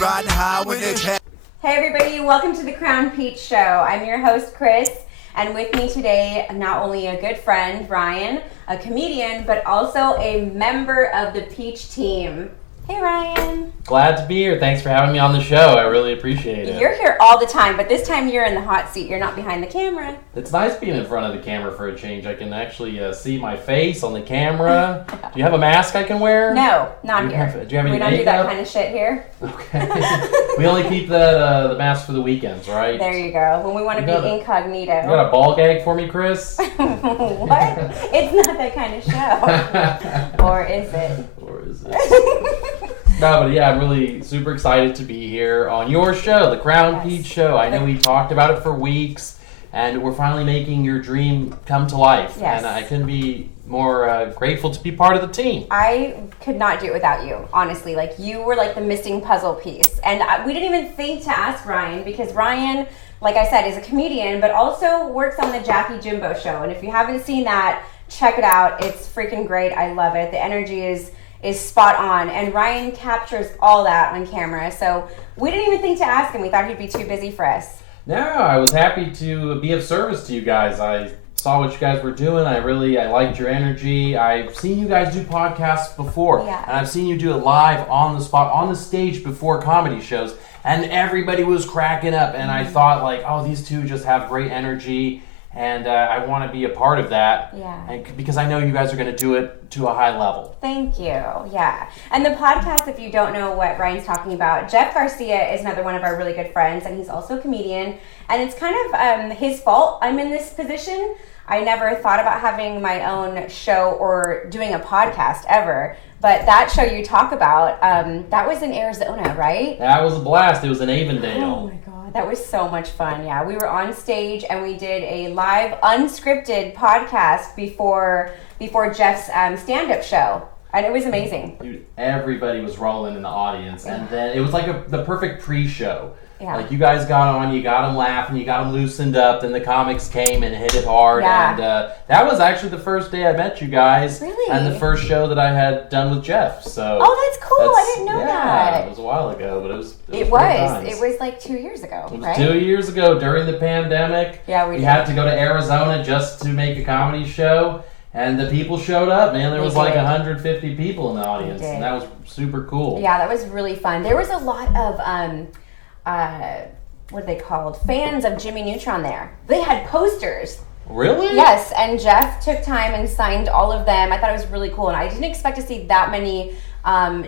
riding high when it's Hey everybody, welcome to the Crown Peach Show. I'm your host, Chris, and with me today, not only a good friend, Ryan, a comedian, but also a member of the Peach team. Hey Ryan. Glad to be here. Thanks for having me on the show. I really appreciate it. You're here all the time, but this time you're in the hot seat. You're not behind the camera. It's nice being in front of the camera for a change. I can actually see my face on the camera. Do you have a mask I can wear? No, not here. Do you have any We don't do that kind of shit here. Okay. We only keep the mask for the weekends, right? There you go. When we want to be incognito. You got a ball gag for me, Chris? What? It's not that kind of show. Or is it? Or is it? No, but yeah, I'm really super excited to be here on your show, the Crown Peach Show. I know we talked about it for weeks, and we're finally making your dream come to life. Yes. And I couldn't be more grateful to be part of the team. I could not do it without you, honestly. Like, you were like the missing puzzle piece. And we didn't even think to ask Ryan, because Ryan, like I said, is a comedian, but also works on the Jackie Jimbo Show. And if you haven't seen that, check it out. It's freaking great. I love it. The energy is spot on, and Ryan captures all that on camera, so we didn't even think to ask him. We thought he'd be too busy for us. No, I was happy to be of service to you guys. I saw what you guys were doing. I liked your energy. I've seen you guys do podcasts before, yeah. And I've seen you do it live on the spot, on the stage before comedy shows, and everybody was cracking up, and I thought, like, oh, these two just have great energy, and I want to be a part of that, because I know you guys are going to do it to a high level. Thank you. Yeah. And the podcast, if you don't know what Ryan's talking about, Jeff Garcia is another one of our really good friends, and he's also a comedian, and it's kind of his fault I'm in this position. I never thought about having my own show or doing a podcast ever, but that show you talk about, that was in Arizona, right? That was a blast. It was in Avondale. Oh my God. That was so much fun. Yeah, we were on stage and we did a live unscripted podcast before Jeff's stand-up show, and it was amazing. Dude, everybody was rolling in the audience, and then it was like the perfect pre-show. Yeah. Like, you guys got on, you got them laughing, you got them loosened up, then the comics came and hit it hard. Yeah. And that was actually the first day I met you guys. Really? And the first show that I had done with Jeff. So oh, that's cool. I didn't know that. Yeah, it was a while ago, but it was It was like 2 years ago, It was right? 2 years ago during the pandemic. Yeah, we had to go to Arizona just to make a comedy show. And the people showed up, man. There was like 150 people in the audience. And that was super cool. Yeah, that was really fun. There was a lot of what are they called? Fans of Jimmy Neutron there. They had posters. Really? Yes, and Jeff took time and signed all of them. I thought it was really cool, and I didn't expect to see that many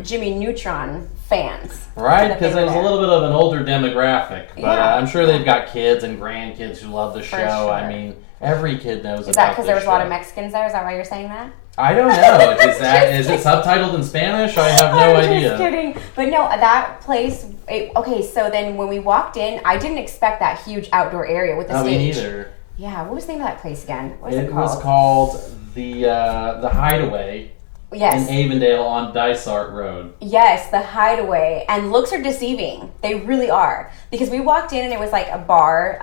Jimmy Neutron fans. Right, because it was a little bit of an older demographic, but Yeah. I'm sure they've got kids and grandkids who love the show. Sure. I mean, every kid knows about Is that because there was this a lot of show. Mexicans there? Is that why you're saying that? I don't know. Is it subtitled in Spanish? I have no I'm idea. just kidding. But no, that place, okay, so then when we walked in, I didn't expect that huge outdoor area with the No, stage. me neither. Yeah, what was the name of that place again? What was it It called? was called the Hideaway Yes. in Avondale on Dysart Road. Yes, the Hideaway. And looks are deceiving. They really are. Because we walked in and it was like a bar,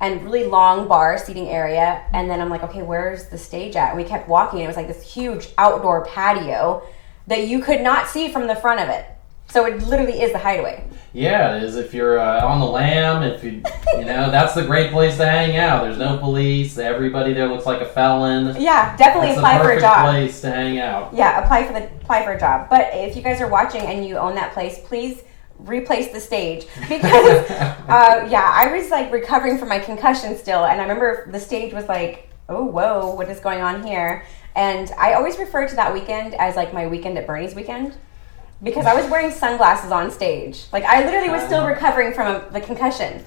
and really long bar seating area. And then I'm like, okay, where's the stage at? And we kept walking. And it was like this huge outdoor patio that you could not see from the front of it. So it literally is the Hideaway. Yeah, it is. If you're on the lam, if you that's the great place to hang out. There's no police. Everybody there looks like a felon. Yeah, definitely That's apply for a job. Perfect place to hang out. Yeah, apply for a job. But if you guys are watching and you own that place, please replace the stage, because I was like recovering from my concussion still, and I remember the stage was like, oh whoa, what is going on here? And I always refer to that weekend as like my weekend at Bernie's weekend, because I was wearing sunglasses on stage. Like, I literally was still recovering from the concussion.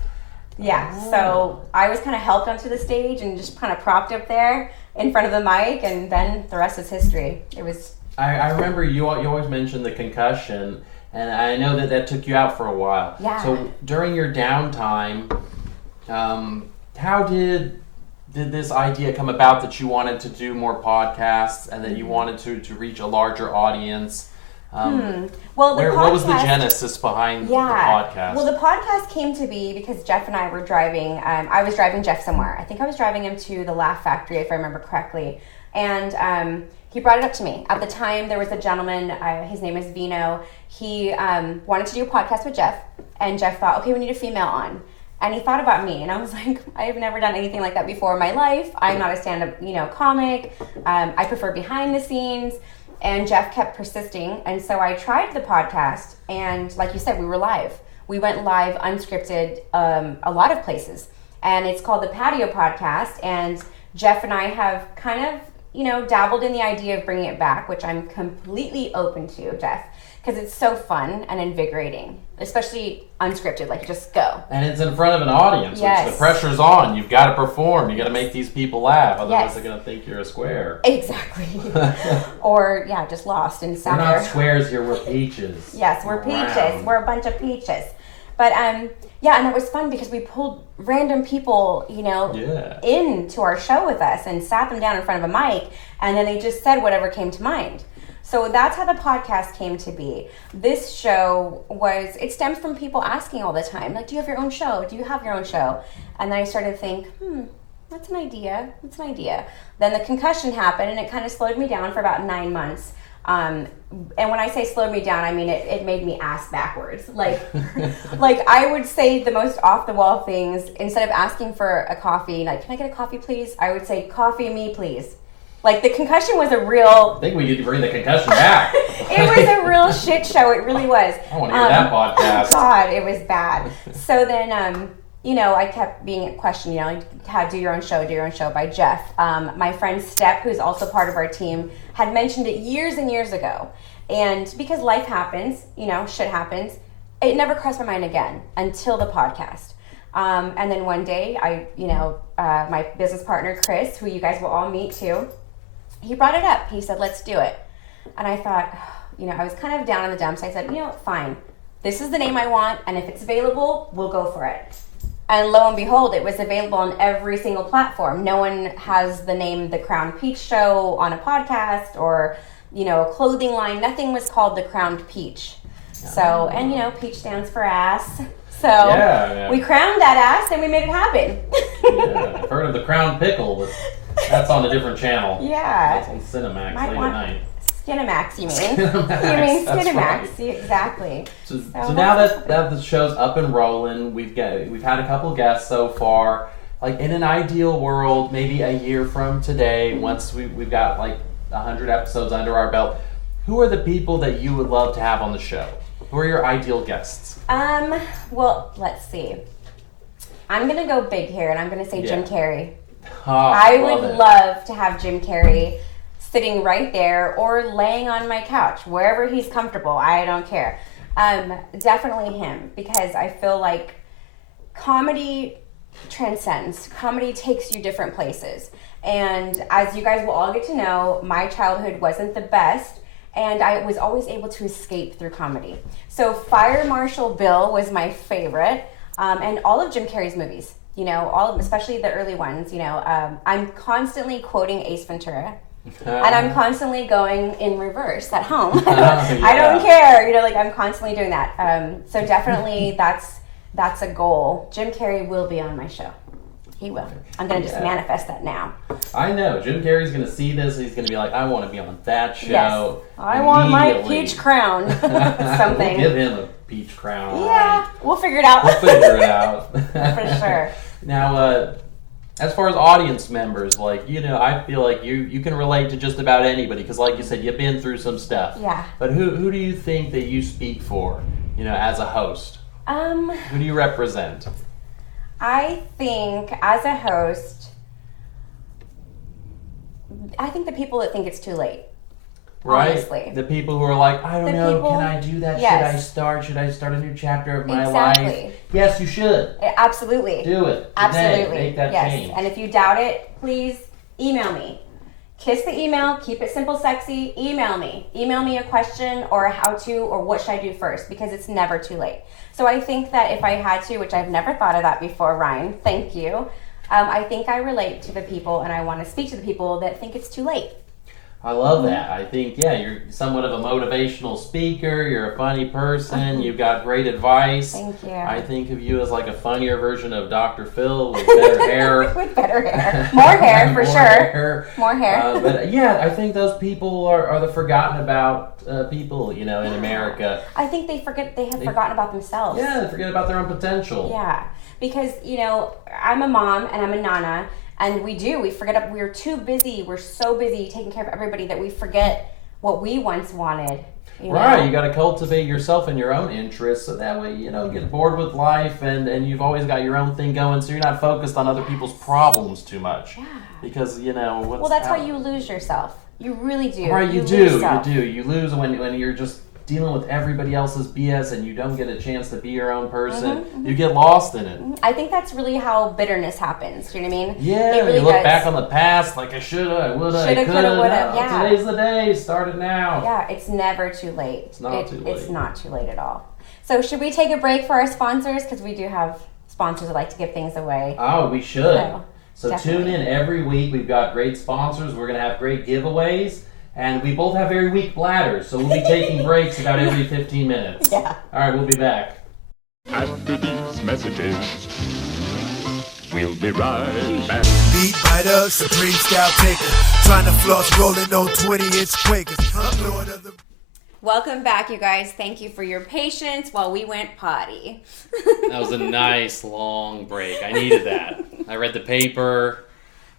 Yeah, so I was kind of helped onto the stage and just kind of propped up there in front of the mic, and then the rest is history. It was. I remember you always mentioned the concussion, and I know that took you out for a while. Yeah. So during your downtime, how did this idea come about that you wanted to do more podcasts and that you wanted to reach a larger audience? Well, what was the genesis behind the podcast? Well, the podcast came to be because Jeff and I were driving. I was driving Jeff somewhere. I think I was driving him to the Laugh Factory, if I remember correctly. And He brought it up to me. At the time, there was a gentleman, his name is Vino. He wanted to do a podcast with Jeff, and Jeff thought, okay, we need a female on. And he thought about me, and I was like, I have never done anything like that before in my life. I'm not a stand-up, comic. I prefer behind the scenes. And Jeff kept persisting, and so I tried the podcast, and like you said, we were live. We went live unscripted a lot of places, and it's called the Patio Podcast, and Jeff and I have kind of, dabbled in the idea of bringing it back, which I'm completely open to, Jeff, because it's so fun and invigorating, especially unscripted, like just go. And it's in front of an audience, which the pressure's on. You've got to perform. You got to make these people laugh, otherwise they're going to think you're a square. Exactly. Or, just lost and sat there. We're not squares here, we're peaches. Yes, we're peaches. We're a bunch of peaches. But, and it was fun because we pulled random people, into our show with us and sat them down in front of a mic, and then they just said whatever came to mind. So that's how the podcast came to be. This show it stems from people asking all the time, like, do you have your own show? Do you have your own show? And then I started to think, that's an idea. Then the concussion happened, and it kind of slowed me down for about 9 months. And when I say slowed me down, I mean it made me ask backwards. Like I would say the most off the wall things. Instead of asking for a coffee, like, can I get a coffee please? I would say, coffee me please. Like, the concussion was a real... I think we need to bring the concussion back. It was a real shit show. It really was. I want to hear that podcast. God, it was bad. So then, I kept being questioned, how do your own show by Jeff. My friend Step, who's also part of our team, had mentioned it years and years ago. And because life happens, shit happens, it never crossed my mind again until the podcast. And then one day, my business partner, Chris, who you guys will all meet too, he brought it up. He said, let's do it. And I thought, I was kind of down in the dumps. I said, fine. This is the name I want, and if it's available, we'll go for it. And lo and behold, it was available on every single platform. No one has the name The Crowned Peach Show on a podcast or, a clothing line. Nothing was called The Crowned Peach. So, and peach stands for ass. So we crowned that ass and we made it happen. I've heard of The Crowned Pickle, but that's on a different channel. Yeah. That's on Cinemax late at night. Skinemax, you mean? You mean Skinemax? Right. Exactly. So now that the show's up and rolling, we've had a couple guests so far. Like, in an ideal world, maybe a year from today, once we've got like 100 episodes under our belt, who are the people that you would love to have on the show? Who are your ideal guests? Well, let's see. I'm gonna go big here, and I'm gonna say Jim Carrey. I would love to have Jim Carrey sitting right there or laying on my couch, wherever he's comfortable. I don't care. Definitely him, because I feel like comedy transcends. Comedy takes you different places. And as you guys will all get to know, my childhood wasn't the best, and I was always able to escape through comedy. So Fire Marshal Bill was my favorite, and all of Jim Carrey's movies, all of them, especially the early ones, I'm constantly quoting Ace Ventura. And I'm constantly going in reverse at home. I don't care, I'm constantly doing that. So definitely that's a goal. Jim Carrey will be on my show. He will. I'm going to just manifest that now. I know. Jim Carrey's going to see this. He's going to be like, I want to be on that show. Yes. I want my peach crown. Something. We'll give him a peach crown. Yeah. We'll figure it out. For sure. Now, as far as audience members, I feel like you can relate to just about anybody because, like you said, you've been through some stuff. Yeah. But who do you think that you speak for, as a host? Who do you represent? I think, as a host, the people that think it's too late. Right? Honestly. The people who are like, I don't know, can I do that? Yes. Should I start a new chapter of my life? Yes, you should. Absolutely. Do it. Absolutely. Today. Make that change. And if you doubt it, please email me. Kiss the email, keep it simple, sexy, email me. Email me a question or a how-to or what should I do first, because it's never too late. So I think that if I had to, which I've never thought of that before, Ryan, thank you. I think I relate to the people and I want to speak to the people that think it's too late. I love that. I think, you're somewhat of a motivational speaker. You're a funny person. You've got great advice. Thank you. I think of you as like a funnier version of Dr. Phil with better hair. With better hair. More hair, for sure. More hair. But I think those people are the forgotten about people, in America. I think they have forgotten about themselves. Yeah, they forget about their own potential. Yeah, because, I'm a mom and I'm a nana. And we forget, we're too busy, we're so busy taking care of everybody that we forget what we once wanted. Right, you got to cultivate yourself and your own interests, so that way you don't get bored with life and you've always got your own thing going, so you're not focused on other people's problems too much. Yeah. Because, that's how you lose yourself. You really do. Right, you do. You lose when you're just dealing with everybody else's BS and you don't get a chance to be your own person. You get lost in it. I think that's really how bitterness happens. You know what I mean? Yeah, it really you look does. back on the past like I shoulda, I woulda, I coulda. Woulda. Yeah. Today's the day. Start it now. Yeah, it's never too late. It's not too late. It's not too late at all. So should we take a break for our sponsors? Because we do have sponsors that like to give things away. Oh, we should. So tune in every week. We've got great sponsors. We're going to have great giveaways. And we both have very weak bladders, so we'll be taking breaks about every 15 minutes. Yeah. All right, we'll be back. After these messages, we'll be right back. Beat biter, supreme style taker. Trying to floss, rolling on 20-inch Quakers. I'm Lord of the... Welcome back, you guys. Thank you for your patience while we went potty. That was a nice, long break. I needed that. I read the paper.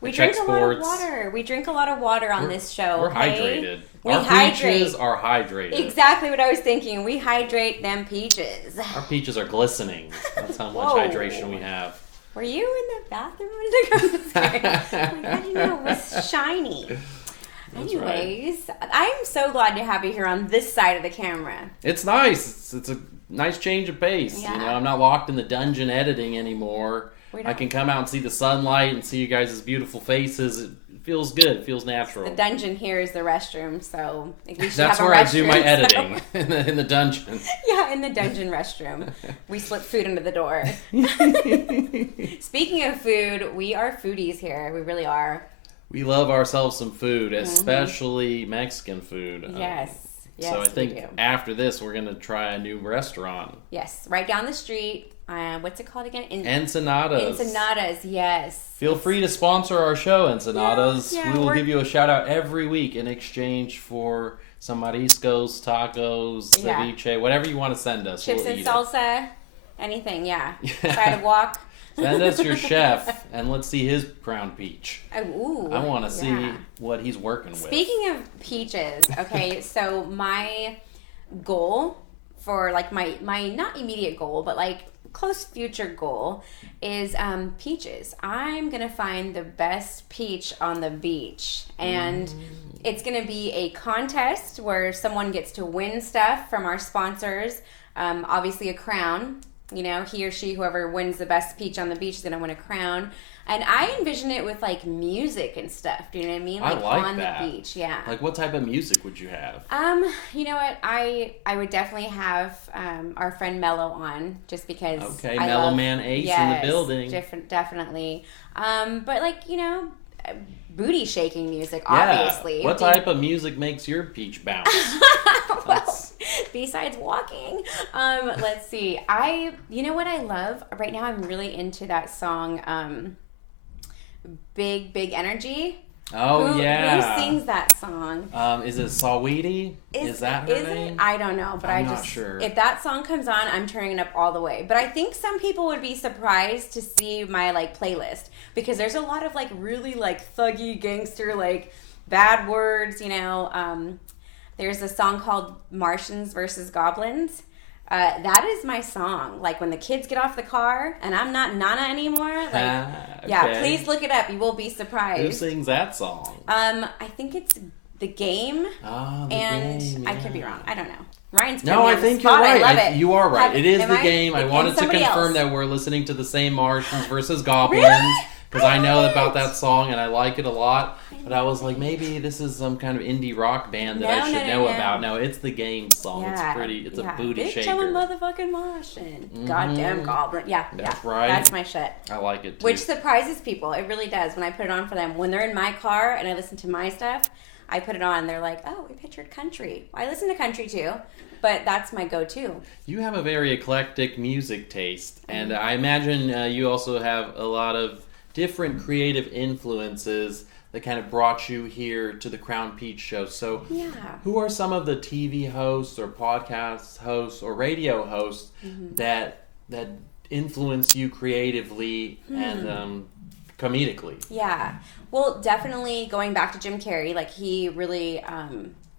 We drink a lot of water. We drink a lot of water on this show. We're hydrated. Our peaches are hydrated. Exactly what I was thinking. We hydrate them peaches. Our peaches are glistening. That's how much hydration we have. Were you in the bathroom when you how did you know it was shiny? Anyways, right. I'm so glad to have you here on this side of the camera. It's nice. It's a nice change of pace. Yeah. I'm not locked in the dungeon editing anymore. I can come out and see the sunlight and see you guys' beautiful faces. It feels good. It feels natural. The dungeon here is the restroom, so we should That's have a where I restroom, do my editing, in the dungeon. Yeah, in the dungeon restroom. We slip food under the door. Speaking of food, we are foodies here. We really are. We love ourselves some food, especially Mexican food. Yes. Yes, so I think after this, we're going to try a new restaurant. Yes, right down the street. What's it called again? Ensenadas. Ensenadas, yes. Feel free to sponsor our show, Ensenadas. Yeah, we will give you a shout out every week in exchange for some mariscos, tacos, ceviche, whatever you want to send us. Chips and salsa, anything, Side of walk. Send us your chef, and let's see his crown peach. Ooh, I want to see what he's working with. Speaking of peaches, okay, so my goal for, like, my not immediate goal, but, like, close future goal is peaches. I'm going to find the best peach on the beach, and it's going to be a contest where someone gets to win stuff from our sponsors, obviously a crown. He or she, whoever wins the best peach on the beach is going to win a crown. And I envision it with, like, music and stuff. Do you know what I mean? Like on that. The beach, yeah. Like, what type of music would you have? You know what? I would definitely have our friend Mello on, just because. Okay, Mellow Man Ace in the building. Definitely. But, like, booty shaking music, obviously. What type of music makes your peach bounce? Besides walking, let's see. You know what I love right now? I'm really into that song, Big Energy. Oh, Who sings that song? Is it Saweetie? Is that her name? I don't know, but I'm not sure. If that song comes on, I'm turning it up all the way. But I think some people would be surprised to see my, like, playlist, because there's a lot of, like, really, like, thuggy gangster, like, bad words. There's a song called Martians versus Goblins. That is my song. Like, when the kids get off the car and I'm not Nana anymore. Like, okay. Yeah, please look it up. You will be surprised. Who sings that song? I think it's The Game. Oh, The Game. Yeah. I could be wrong. I don't know. Ryan's No, I think you're right. I love it. You are right. It is The Game. I wanted to confirm else? that we're listening to the same Martians versus Goblins. Really? Because I know about that song and I like it a lot. But I was like, maybe this is some kind of indie rock band that I should know about. No, it's The Game song. Yeah, It's a booty shaker. I'm a motherfucking Martian. Goddamn goblin. Yeah, that's right. That's my shit. I like it too. Which surprises people. It really does when I put it on for them. When they're in my car and I listen to my stuff, I put it on, they're like, oh, we pictured country. I listen to country too, but that's my go-to. You have a very eclectic music taste, and I imagine you also have a lot of different creative influences that kind of brought you here to the Crown Peach show. So who are some of the TV hosts or podcast hosts or radio hosts that influence you creatively and comedically? Yeah. Well, definitely going back to Jim Carrey, like he really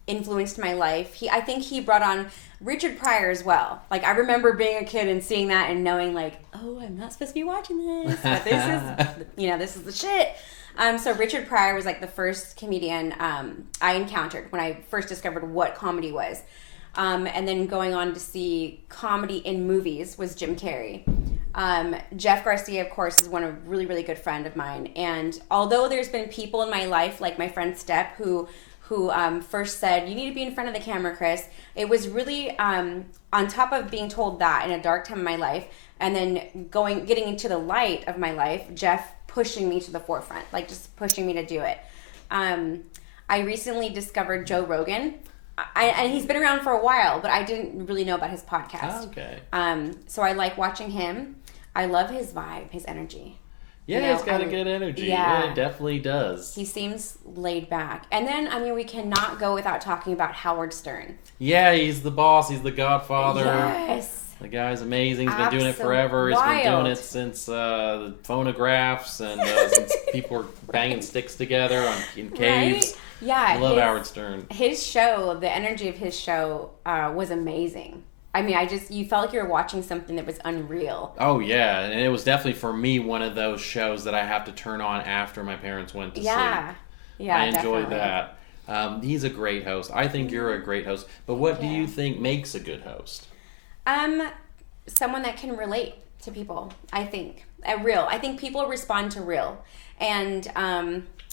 influenced my life. I think he brought on Richard Pryor as well. Like I remember being a kid and seeing that and knowing like, oh, I'm not supposed to be watching this, but this is, this is the shit. So Richard Pryor was like the first comedian I encountered when I first discovered what comedy was. And then going on to see comedy in movies was Jim Carrey. Jeff Garcia, of course, is a really, really good friend of mine. And although there's been people in my life, like my friend Step, who first said, you need to be in front of the camera, Chris. It was really on top of being told that in a dark time of my life, and then getting into the light of my life, Jeff pushing me to the forefront, like just pushing me to do it. I recently discovered Joe Rogan. And he's been around for a while, but I didn't really know about his podcast. Okay. So I like watching him. I love his vibe, his energy. Yeah, he's got a good energy. Yeah, it definitely does. He seems laid back. And then, we cannot go without talking about Howard Stern. Yeah, he's the boss. He's the godfather. Yes. The guy's amazing. He's been doing it forever. He's been doing it since the phonographs and since people were banging sticks together in caves. Right? Yeah. I love Howard Stern. His show, the energy of his show was amazing. You felt like you were watching something that was unreal. Oh, yeah. And it was definitely, for me, one of those shows that I have to turn on after my parents went to sleep. Yeah, I enjoyed that. He's a great host. I think you're a great host. But what do you think makes a good host? Someone that can relate to people, I think. I think people respond to real. And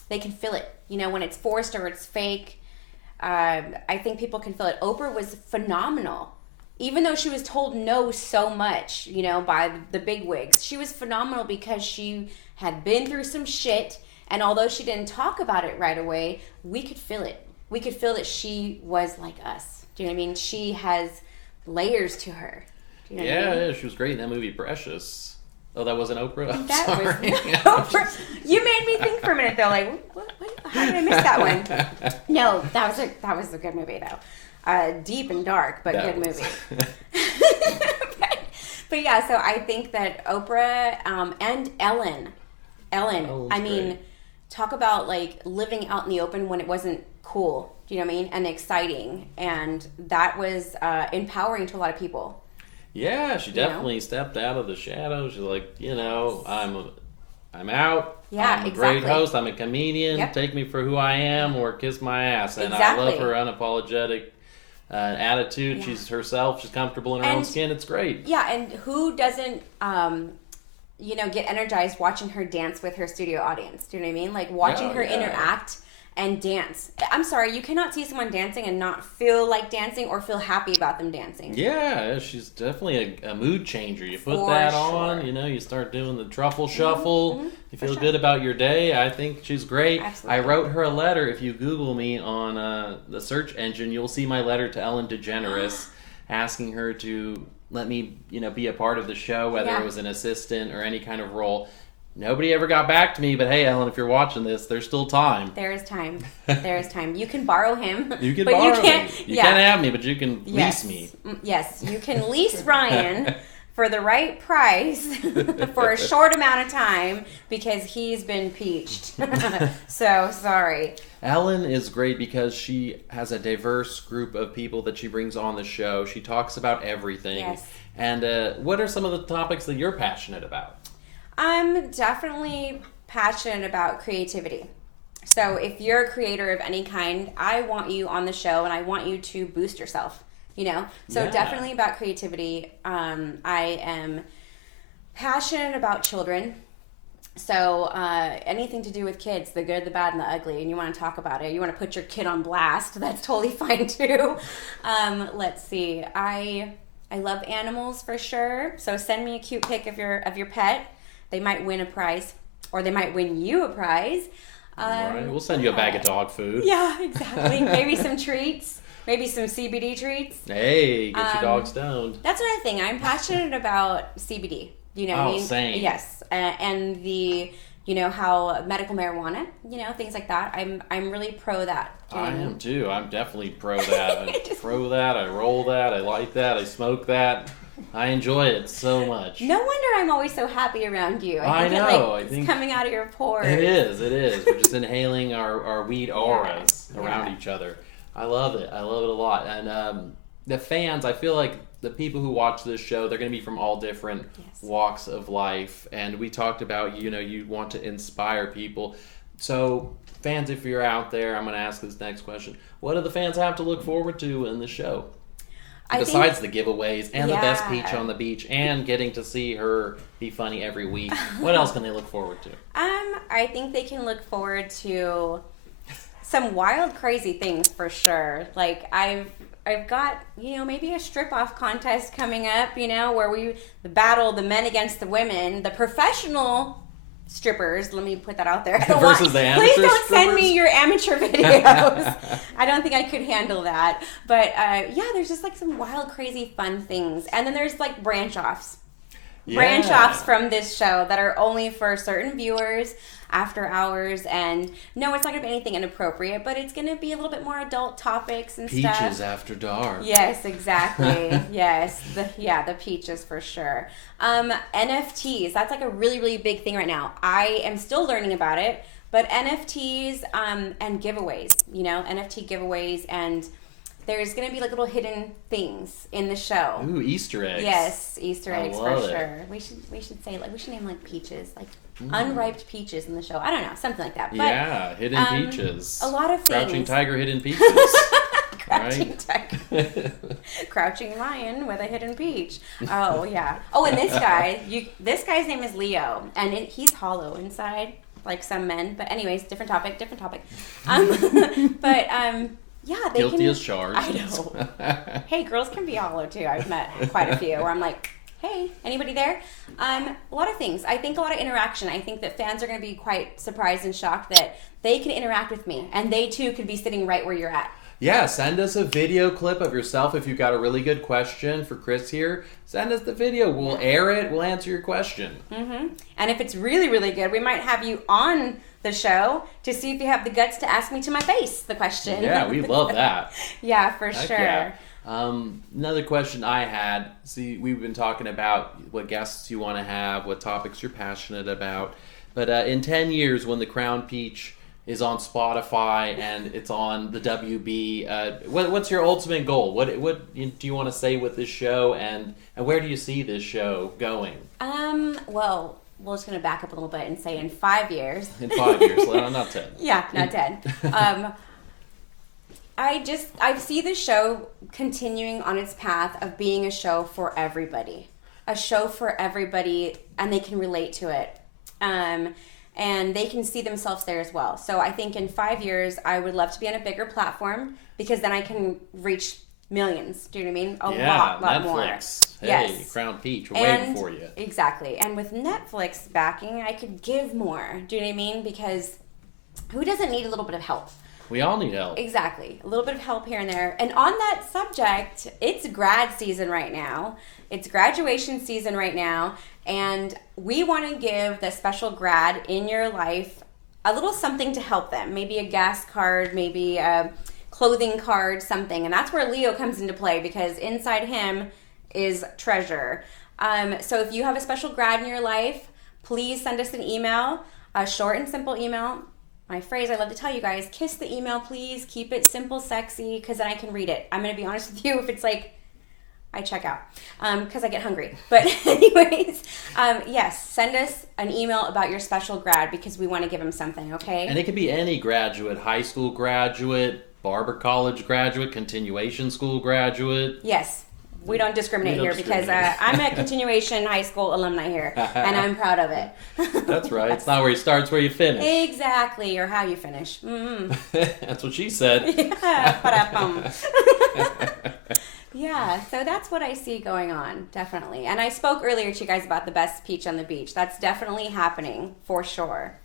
they can feel it. When it's forced or it's fake, I think people can feel it. Oprah was phenomenal. Even though she was told no so much, by the bigwigs, she was phenomenal because she had been through some shit. And although she didn't talk about it right away, we could feel it. We could feel that she was like us. Do you know what I mean? She has layers to her. Do you know what I mean? Yeah, she was great in that movie, Precious. Oh, that wasn't Oprah? That was Oprah. You made me think for a minute, though. Like, what? How did I miss that one? No, that was a good movie, though. Deep and dark, but good movie. but yeah, so I think that Oprah and Ellen, talk about like living out in the open when it wasn't cool. Do you know what I mean? And exciting, and that was empowering to a lot of people. Yeah, she definitely stepped out of the shadows. She's like, I'm out. Yeah, I'm a great host. I'm a comedian. Yep. Take me for who I am or kiss my ass. And I love her unapologetic attitude. Yeah. She's herself. She's comfortable in her own skin. It's great. Yeah, and who doesn't, get energized watching her dance with her studio audience? Do you know what I mean? Like watching her interact and dance. I'm sorry, you cannot see someone dancing and not feel like dancing or feel happy about them dancing. Yeah, she's definitely a mood changer. You put that on, you start doing the truffle shuffle. Mm-hmm. You feel good about your day. I think she's great. Absolutely. I wrote her a letter. If you Google me on the search engine, you'll see my letter to Ellen DeGeneres asking her to let me, be a part of the show, whether it was an assistant or any kind of role. Nobody ever got back to me, but hey, Ellen, if you're watching this, there's still time. There is time. There is time. You can borrow him. You can borrow me. You can't have me, but you can lease me. Yes, you can lease Ryan for the right price for a short amount of time because he's been peached. So, sorry. Ellen is great because she has a diverse group of people that she brings on the show. She talks about everything. Yes. And what are some of the topics that you're passionate about? I'm definitely passionate about creativity. So if you're a creator of any kind, I want you on the show and I want you to boost yourself, So definitely about creativity. I am passionate about children. So anything to do with kids, the good, the bad, and the ugly, and you want to talk about it. You want to put your kid on blast. That's totally fine too. Let's see. I love animals for sure. So send me a cute pic of your pet. They might win a prize, or they might win you a prize. All right, we'll send you a bag of dog food. Yeah, exactly. Maybe some treats. Maybe some CBD treats. Hey, get your dog stoned. That's another thing. I'm passionate about CBD. You know what I mean? Same. Yes. And the, how medical marijuana, things like that. I'm really pro that. I am too. I'm definitely pro that. I roll that, I light that, I smoke that. I enjoy it so much. No wonder I'm always so happy around you. I know. I think it's coming out of your pores. It is. We're just inhaling our weed auras around each other. I love it. I love it a lot. And the fans, I feel like the people who watch this show, they're going to be from all different walks of life. And we talked about, you want to inspire people. So fans, if you're out there, I'm going to ask this next question. What do the fans have to look forward to in the show? Besides the giveaways and the best peach on the beach and getting to see her be funny every week, what else can they look forward to? I think they can look forward to some wild, crazy things for sure. Like I've got, maybe a strip-off contest coming up, where we battle the men against the women, the professional strippers. Let me put that out there. Versus the amateur Please don't strippers? send me your amateur videos. I don't think I could handle that. But there's just like some wild, crazy, fun things. And then there's like branch-offs. Branch-offs from this show that are only for certain viewers after hours. And no, it's not going to be anything inappropriate, but it's going to be a little bit more adult topics and stuff. Peaches after dark. Yes, exactly. Yes. The peaches for sure. NFTs, that's like a really, really big thing right now. I am still learning about it, but NFTs and giveaways, NFT giveaways, and there's going to be like little hidden things in the show. Ooh, Easter eggs. Yes, Easter eggs for it. sure. We should say we should name like peaches, like unripe peaches in the show. I don't know, something like that. But, yeah, hidden peaches. A lot of things. Crouching tiger, hidden peaches. Crouching tiger. Crouching lion with a hidden peach. Oh yeah. Oh, and this guy's name is Leo, and he's hollow inside, like some men. But anyways, different topic. Yeah, they Guilty as charged. I know. Hey, girls can be hollow too. I've met quite a few where I'm like, hey, anybody there? A lot of things. I think a lot of interaction. I think that fans are going to be quite surprised and shocked that they can interact with me, and they too could be sitting right where you're at. Yeah, send us a video clip of yourself if you've got a really good question for Chris here. Send us the video. We'll air it. We'll answer your question. Mm-hmm. And if it's really, really good, we might have you on the show to see if you have the guts to ask me to my face the question. Yeah, we love that. Yeah, for Heck sure. Yeah. Another question I had, see, we've been talking about what guests you want to have, what topics you're passionate about. But in 10 years, when the Crown Peach is on Spotify and it's on the WB, what's your ultimate goal? What do you want to say with this show, and where do you see this show going? Well, we're just going to back up a little bit and say in 5 years. In 5 years, not 10. Yeah, not 10. I see the show continuing on its path of being a show for everybody. A show for everybody, and they can relate to it. And they can see themselves there as well. So I think in 5 years, I would love to be on a bigger platform, because then I can reach millions. Do you know what I mean? A lot Netflix. more. Hey, yes. Crown Peach, we're waiting for you. Exactly. And with Netflix backing, I could give more. Do you know what I mean? Because who doesn't need a little bit of help? We all need help. Exactly. A little bit of help here and there. And on that subject, it's grad season right now. It's graduation season right now. And we want to give the special grad in your life a little something to help them. Maybe a gas card, maybe a clothing card, something. And that's where Leo comes into play, because inside him is treasure. So if you have a special grad in your life, please send us an email, a short and simple email. My phrase I love to tell you guys, kiss the email, please. Keep it simple, sexy, because then I can read it. I'm going to be honest with you, if it's like, I check out because I get hungry. But anyways, yes, send us an email about your special grad, because we want to give them something, okay? And it could be any graduate, high school graduate, barber college graduate, continuation school graduate. Yes. We don't discriminate here, because I'm a continuation high school alumni here, and I'm proud of it. That's right. It's not where you start, it's where you finish. Exactly, or how you finish. Mm-hmm. That's what she said. Yeah, yeah, so that's what I see going on, definitely. And I spoke earlier to you guys about the best peach on the beach. That's definitely happening, for sure.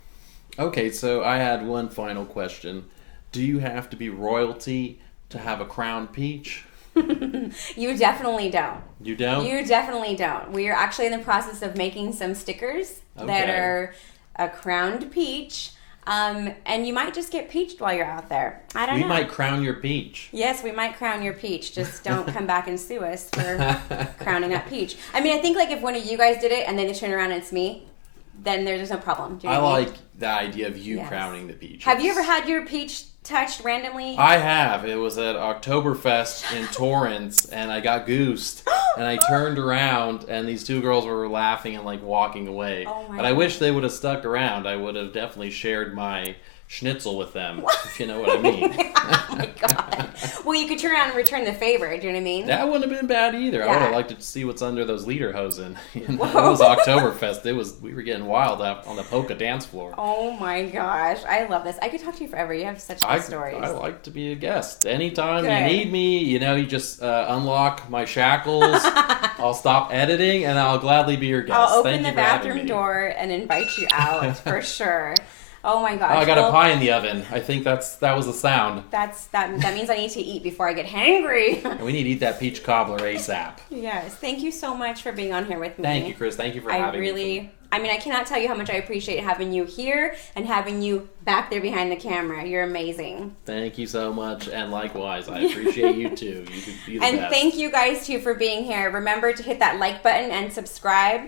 Okay, so I had one final question. Do you have to be royalty to have a crowned peach? You definitely don't. You don't? You definitely don't. We are actually in the process of making some stickers that are a crowned peach. And you might just get peached while you're out there. I don't know. We might crown your peach. Yes, we might crown your peach. Just don't come back and sue us for crowning that peach. I mean, I think like if one of you guys did it and then they turn around and it's me, then there's no problem. Do you know what I mean? like the idea of you crowning the peach. Have you ever had your peach touched randomly? I have. It was at Oktoberfest in Torrance, and I got goosed. And I turned around, and these two girls were laughing and like walking away. Oh my but I wish they would have stuck around. I would have definitely shared my schnitzel with them, if you know what I mean. Oh my god. Well, you could turn around and return the favor. Do you know what I mean? That wouldn't have been bad either. Yeah. I would have liked to see what's under those lederhosen. It was Oktoberfest. We were getting wild up on the polka dance floor. Oh my gosh. I love this. I could talk to you forever. You have such good stories. I like to be a guest. Anytime Good. you need me, you just unlock my shackles. I'll stop editing, and I'll gladly be your guest. I'll open Thank the you for having bathroom me. door and invite you out for sure. Oh my gosh. Oh, I got a pie in the oven. I think that was the sound. That means I need to eat before I get hangry. And we need to eat that peach cobbler ASAP. Yes. Thank you so much for being on here with me. Thank you, Chris. Thank you for having me. I mean, I cannot tell you how much I appreciate having you here and having you back there behind the camera. You're amazing. Thank you so much, and likewise, I appreciate you too. You could be the And best. thank you guys too for being here. Remember to hit that like button and subscribe.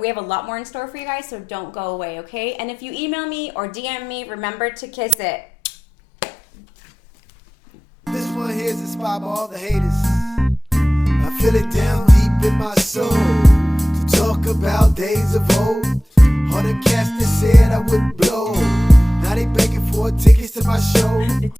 We have a lot more in store for you guys, so don't go away, okay? And if you email me or DM me, remember to kiss it. This one here's inspired by all the haters. I feel it down deep in my soul to talk about days of old. All the cats that said I wouldn't blow, now they begging for tickets to my show.